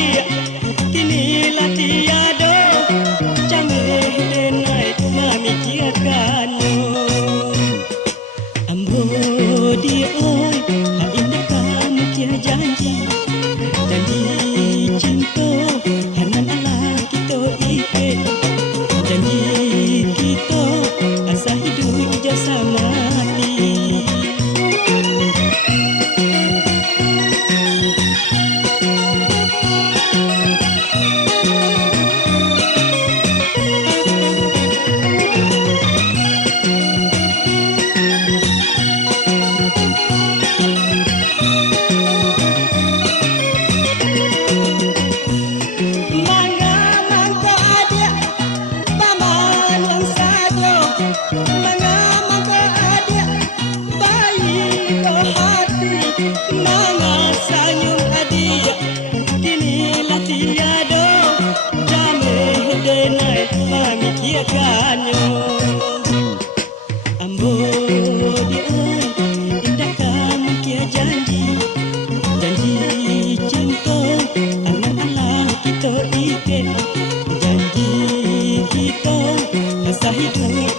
adik kinilah tiada cameh denai memikirkannya. Ambo dia oi indah kamu kia janji cinta hanan Allah kita ikat janji kita asa hidup jasa mati. Ambo dia oi indah kamu kia janji cinta anak Allah kita ikat janji kita asa hidup